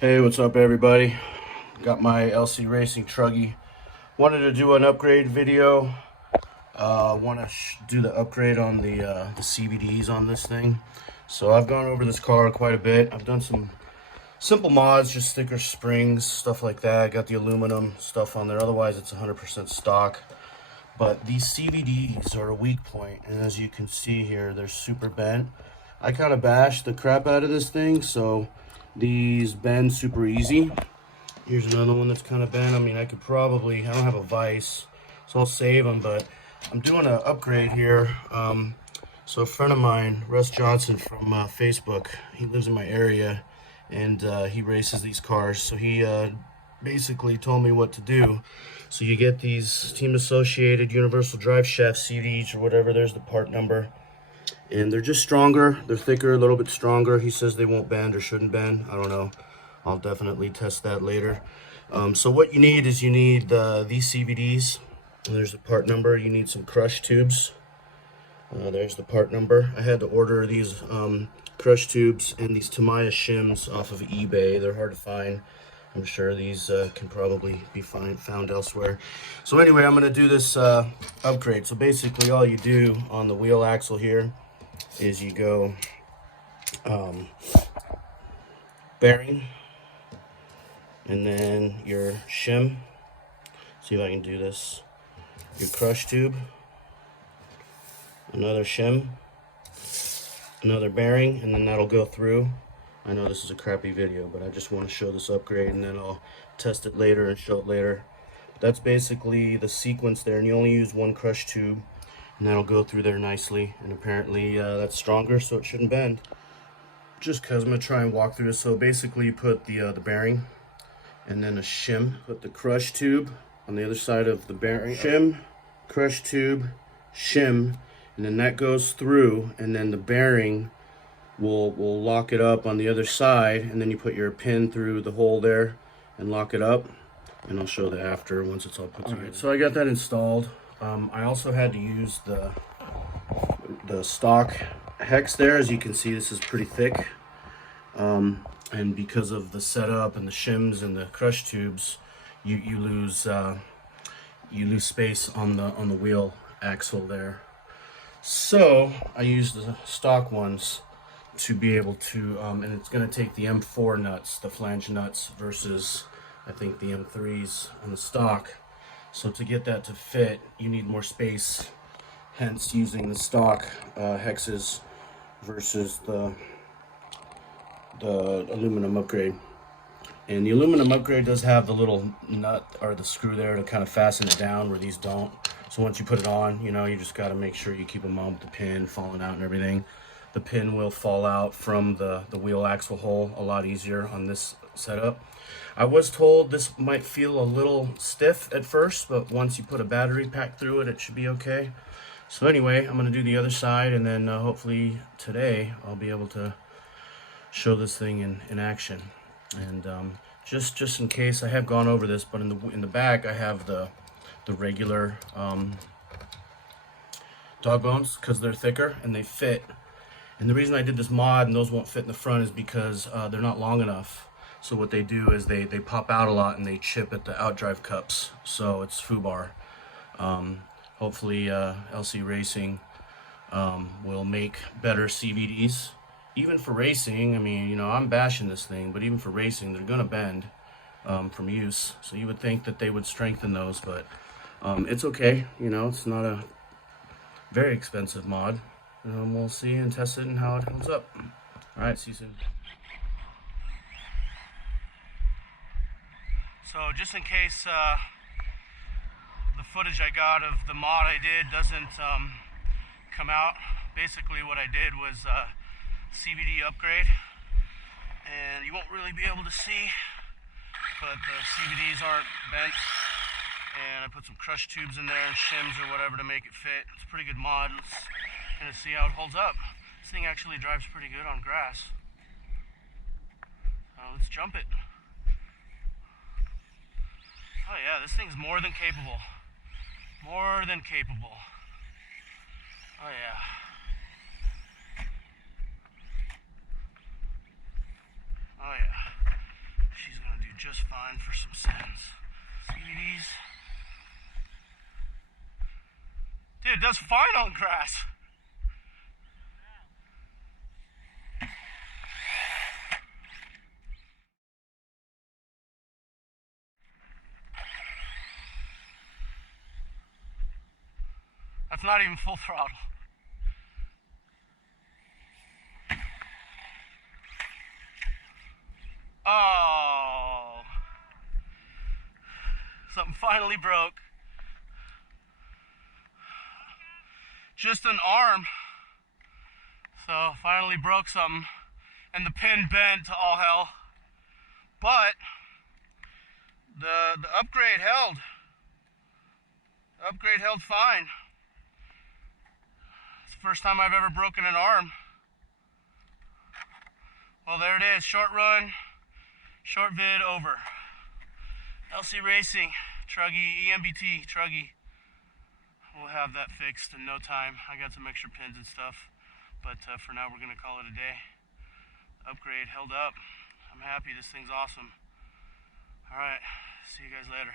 Hey, what's up everybody? Got my LC Racing Truggy. Wanted to do an upgrade video. Want to do the upgrade on the CVDs on this thing. So I've gone over this car quite a bit. I've done some simple mods, just thicker springs, stuff like that. Got the aluminum stuff on there. Otherwise, it's 100% stock. But these CVDs are a weak point, and as you can see here, they're super bent. I kind of bashed the crap out of this thing, so these bend super easy. Here's another one that's kind of bent. I mean, I don't have a vise, so I'll save them, but I'm doing an upgrade here. So a friend of mine, Russ Johnson from Facebook, he lives in my area, and he races these cars. So he basically told me what to do. So you get these team associated universal drive shaft CVDs or whatever. There's the part number. And they're just stronger, they're thicker, a little bit stronger. He says they won't bend or shouldn't bend. I don't know. I'll definitely test that later. So what you need is these CVDs. And there's the part number. You need some crush tubes. There's the part number. I had to order these crush tubes and these Tamiya shims off of eBay. They're hard to find. I'm sure these can probably be found elsewhere. So anyway, I'm going to do this upgrade. So basically all you do on the wheel axle here is you go bearing, and then your shim. See if I can do this. Your crush tube, another shim, another bearing, and then that'll go through. I know this is a crappy video, but I just want to show this upgrade, and then I'll test it later and show it later. But that's basically the sequence there, and you only use one crush tube, and that'll go through there nicely. And apparently that's stronger, so it shouldn't bend. Just because I'm going to try and walk through this. So basically you put the bearing, and then a shim. Put the crush tube on the other side of the bearing. Shim, crush tube, shim, and then that goes through, and then the bearing will lock it up on the other side, and then you put your pin through the hole there and lock it up. And I'll show that after, once it's all put together. Right, so I got that installed. I also had to use the stock hex there. As you can see, this is pretty thick. And because of the setup and the shims and the crush tubes, you lose space on the wheel axle there. So I used the stock ones to be able to, and it's going to take the M4 nuts, the flange nuts, versus I think the M3s on the stock. So to get that to fit, you need more space, hence using the stock hexes versus the aluminum upgrade. And the aluminum upgrade does have the little nut or the screw there to kind of fasten it down, where these don't. So once you put it on, you just got to make sure you keep them on with the pin falling out and everything. The pin will fall out from the wheel axle hole a lot easier on this setup. I was told this might feel a little stiff at first, but once you put a battery pack through it, it should be okay. So anyway, I'm going to do the other side, and then hopefully today I'll be able to show this thing in action. And just in case, I have gone over this, but in the back I have the regular dog bones, because they're thicker and they fit. And the reason I did this mod and those won't fit in the front is because they're not long enough. So what they do is they pop out a lot and they chip at the outdrive cups. So it's foobar. Hopefully LC Racing will make better CVDs. Even for racing, I mean, I'm bashing this thing, but even for racing, they're gonna bend from use. So you would think that they would strengthen those, but it's okay. It's not a very expensive mod. We'll see and test it and how it holds up. All right, see you soon. So just in case the footage I got of the mod I did doesn't come out, basically what I did was CVD upgrade, and you won't really be able to see, but the CVDs aren't bent, and I put some crush tubes in there and shims or whatever to make it fit. It's a pretty good mod. Let's kind of see how it holds up. This thing actually drives pretty good on grass. Let's jump it. Oh yeah, this thing's more than capable. More than capable. Oh yeah. Oh yeah. just fine for some sends. CVDs. Dude, it does fine on grass. That's not even full throttle. Oh, something finally broke. Just an arm. So finally broke something, and the pin bent to all hell. But the upgrade held. The upgrade held fine. It's the first time I've ever broken an arm. Well, there it is. Short run, short vid over. LC Racing, Truggy, EMB-T, Truggy. We'll have that fixed in no time. I got some extra pins and stuff, but for now we're gonna call it a day. Upgrade held up. I'm happy. This thing's awesome. All right, see you guys later.